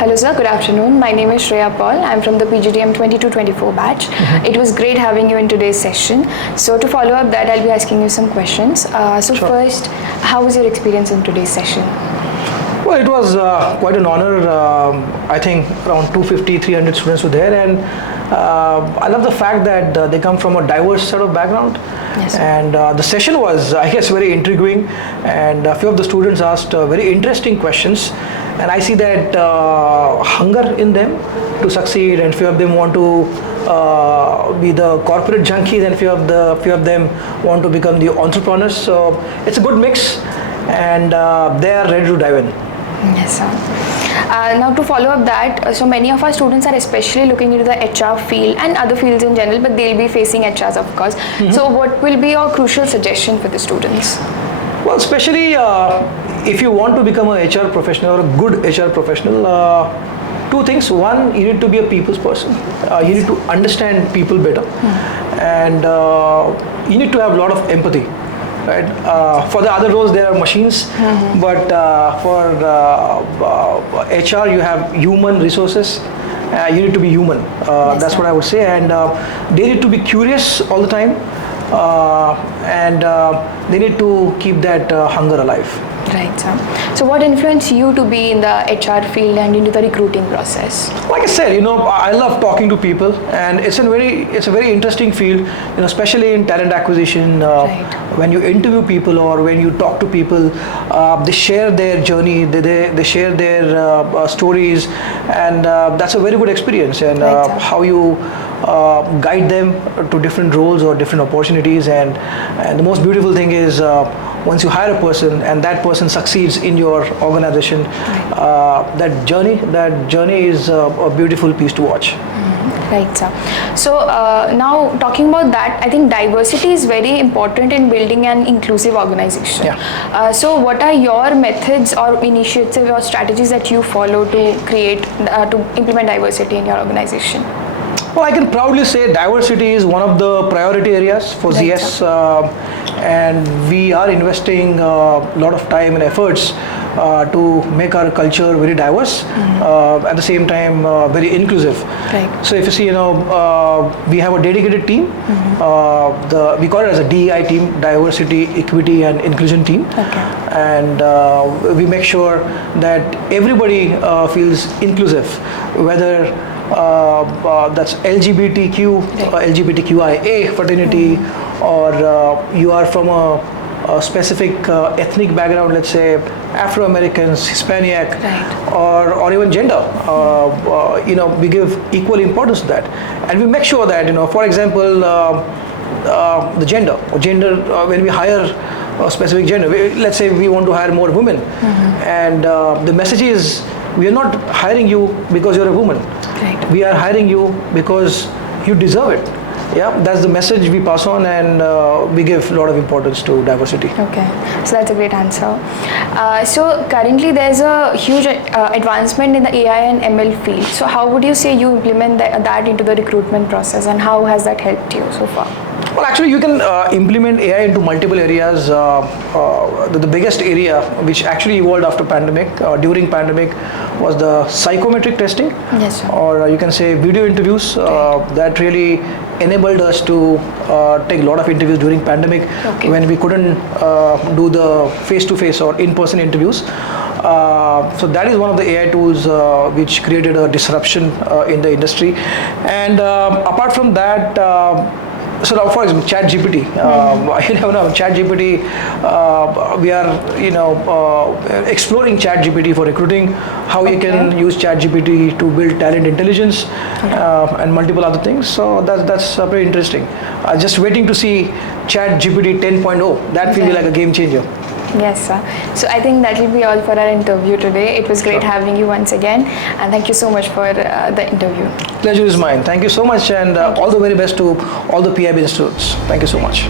Hello sir, good afternoon. My name is Shreya Paul. I'm from the PGDM 22-24 batch. It was great having you in today's session. So to follow up that, I'll be asking you some questions. Sure. First, how was your experience in today's session? Well, it was quite an honor. I think around 250, 300 students were there, and I love the fact that they come from a diverse set of background. Yes, sir. And the session was, I guess, very intriguing, and a few of the students asked very interesting questions, and I see that hunger in them to succeed, and few of them want to be the corporate junkies, and few of them want to become the entrepreneurs. So it's a good mix, and they are ready to dive in. Yes, sir. Now to follow up that, so many of our students are especially looking into the HR field and other fields in general, but they'll be facing HRs, of course. So what will be your crucial suggestion for the students? Well, especially if you want to become a HR professional or a good HR professional, two things. One, you need to be a people's person. You need to understand people better, and you need to have a lot of empathy. Right. For the other roles, there are machines, but for HR, you have human resources. You need to be human. Yes, that's sir. what I would say, and they need to be curious all the time, and they need to keep that hunger alive. Right, sir. So what influenced you to be in the HR field and into the recruiting process? Like I said, I love talking to people, and it's a very interesting field, especially in talent acquisition. Right. When you interview people or when you talk to people, they share their journey, they share their stories, and that's a very good experience. And Right, sir. how you guide them to different roles or different opportunities, and the most beautiful thing is once you hire a person and that person succeeds in your organization, that journey is a beautiful piece to watch. Right, sir. So now talking about that, I think diversity is very important in building an inclusive organization. Yeah. So what are your methods or initiatives or strategies that you follow to create, to implement diversity in your organization? Well, I can proudly say diversity is one of the priority areas for Right, ZS, and we are investing a lot of time and efforts to make our culture very diverse, at the same time very inclusive. Right. So if you see, we have a dedicated team. We call it as a DEI team, Diversity, Equity, and Inclusion team. Okay. And we make sure that everybody feels inclusive, whether that's LGBTQ, LGBTQIA fraternity, or you are from a specific ethnic background, let's say Afro-Americans, Hispanic, Right. or even gender. We give equal importance to that, and we make sure that, for example, the gender, when we hire a specific gender, let's say we want to hire more women, and the message is, we are not hiring you because you're a woman. Right. We are hiring you because you deserve it. Yeah, that's the message we pass on, and we give a lot of importance to diversity. Okay, so that's a great answer. So currently there's a huge advancement in the AI and ML field. So how would you say you implement that into the recruitment process, and how has that helped you so far? Well, actually, you can implement AI into multiple areas. The biggest area, which actually evolved after pandemic, during pandemic, was the psychometric testing, Yes, sir. or you can say video interviews. That really enabled us to take a lot of interviews during pandemic, Okay. when we couldn't do the face-to-face or in-person interviews. So that is one of the AI tools which created a disruption in the industry. And apart from that, so now, for example, ChatGPT. ChatGPT. We are, exploring ChatGPT for recruiting. How you can use ChatGPT to build talent intelligence, and multiple other things. So that's very interesting. Just waiting to see ChatGPT 10.0. That will be like a game changer. Yes, sir. So I think that will be all for our interview today. It was great Sure. having you once again, and thank you so much for the interview. Pleasure is mine. Thank you so much, and all the very best to all the PIB institutes. Thank you so much.